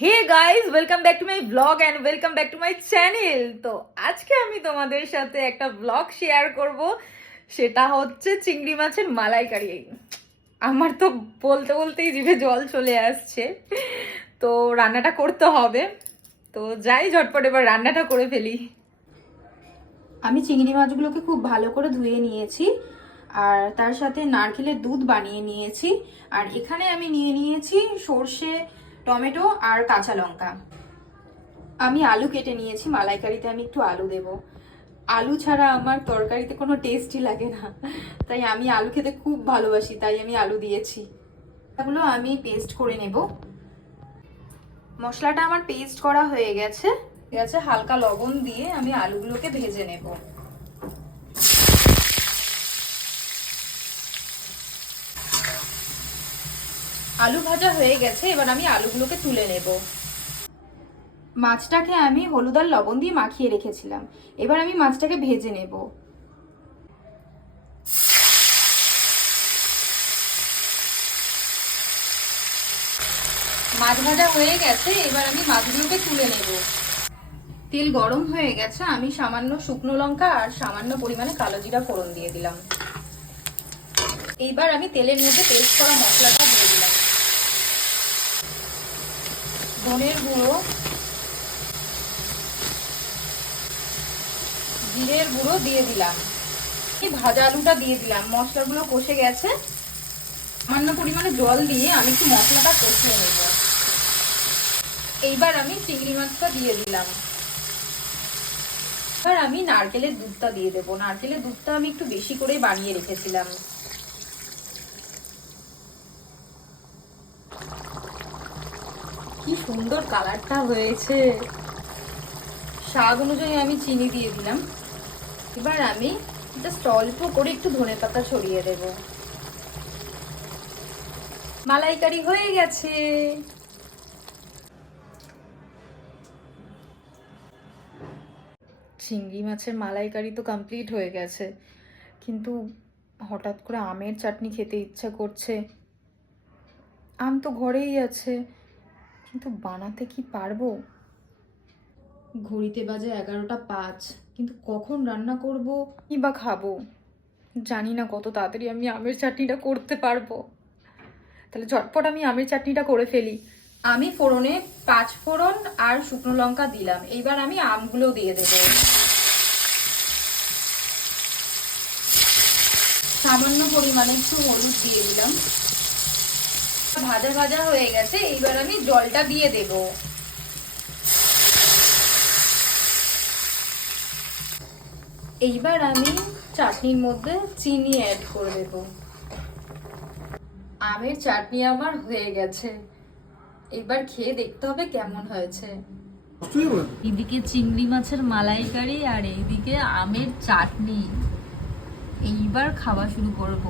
Hey guys welcome back to my blog and welcome back to my channel তো আজকে আমি তোমাদের সাথে একটা ব্লগ শেয়ার করব। সেটা হচ্ছে চিংড়ি মাছের মালাইকারি। আমার তো বলতে বলতেই জিভে জল চলে আসছে। তো রান্নাটা করতে হবে। তো যাই, ঝটপট এবার রান্নাটা করে ফেলি। আমি চিংড়ি মাছগুলোকে খুব ভালো করে ধুয়ে নিয়েছি। আর তার সাথে নারকেলের দুধ বানিয়ে নিয়েছি। আর এখানে আমি নিয়ে নিয়েছি সর্ষে টমেটো আর কাঁচা লঙ্কা। আমি আলু কেটে নিয়েছি, মালাইকারিতে আমি একটু আলু দেব। আলু ছাড়া আমার তরকারিতে কোনো টেস্টই লাগে না। তাই আমি আলু খেতে খুব ভালোবাসি, তাই আমি আলু দিয়েছি। এগুলো আমি পেস্ট করে নেব। মশলাটা আমার পেস্ট করা হয়ে গেছে। গেছে হালকা লবণ দিয়ে আমি আলুগুলোকে ভেজে নেব। আলু ভাজা হয়ে গেছে, এবার আমি আলুগুলোকে তুলে নেব। মাছটাকে আমি হলুদ আর লবণ দিয়ে মাখিয়ে রেখেছিলাম। এবার আমি মাছটাকে ভেজে নেব। মাছ ভাজা হয়ে গেছে, এবার আমি মাছগুলোকে তুলে নেব। তেল গরম হয়ে গেছে, আমি সামান্য শুকনো লঙ্কা আর সামান্য পরিমাণে কালো জিরা ফোড়ন দিয়ে দিলাম। এইবার আমি তেলের মধ্যে পেস্ট করা মশলাটা দিয়ে দিলাম ধনের গুঁড়ো, জিরের গুঁড়ো দিয়ে দিলাম। ভাজা আলুটা দিয়ে দিলাম। মশলাগুলো কষে গেছে। সামান্য পরিমাণে জল দিয়ে আমি একটু মশলাটা কষিয়ে নেব। এইবার আমি চিংড়ি মাছটা দিয়ে দিলাম। এবার আমি নারকেলের দুধটা দিয়ে দেবো। নারকেলের দুধটা আমি একটু বেশি করে বানিয়ে রেখেছিলাম। কি সুন্দর কালারটা হয়েছে। স্বাদ অনুযায়ী আমি চিনি দিয়ে দিলাম। এবার আমি জাস্ট অল্প করে একটু ধনে পাতা ছড়িয়ে দেব। মালাইকারি হয়ে গেছে। চিংড়ি মাছের মালাইকারি তো কমপ্লিট হয়ে গেছে। কিন্তু হঠাৎ করে আমের চাটনি খেতে ইচ্ছা করছে। আম তো ঘরেই আছে। কিন্তু বানাতে কি পারব? ঘড়িতে বাজে এগারোটা পাঁচ কিন্তু কখন রান্না করব? কি বা খাব? জানি না কত তাড়াতাড়ি আমি আমের চাটনিটা করতে পারব। তাহলে ঝটপট আমি আমের চাটনিটা করে ফেলি। আমি ফোড়নে পাঁচ ফোড়ন আর শুকনো লঙ্কা দিলাম। এইবার আমি আমগুলো দিয়ে দেব। সামান্য পরিমাণে একটু হলুদ দিয়ে দিলাম। ভাজা ভাজা হয়ে গেছে, এইবার আমি জলটা দিয়ে দেব। এইবার আমি চাটনির মধ্যে চিনি অ্যাড করে দেব। আমের চাটনি আমার হয়ে গেছে। এবার খেয়ে দেখতে হবে কেমন হয়েছে। এদিকে চিংড়ি মাছের মালাইকারি আর এইদিকে আমের চাটনি। এইবার খাওয়া শুরু করব।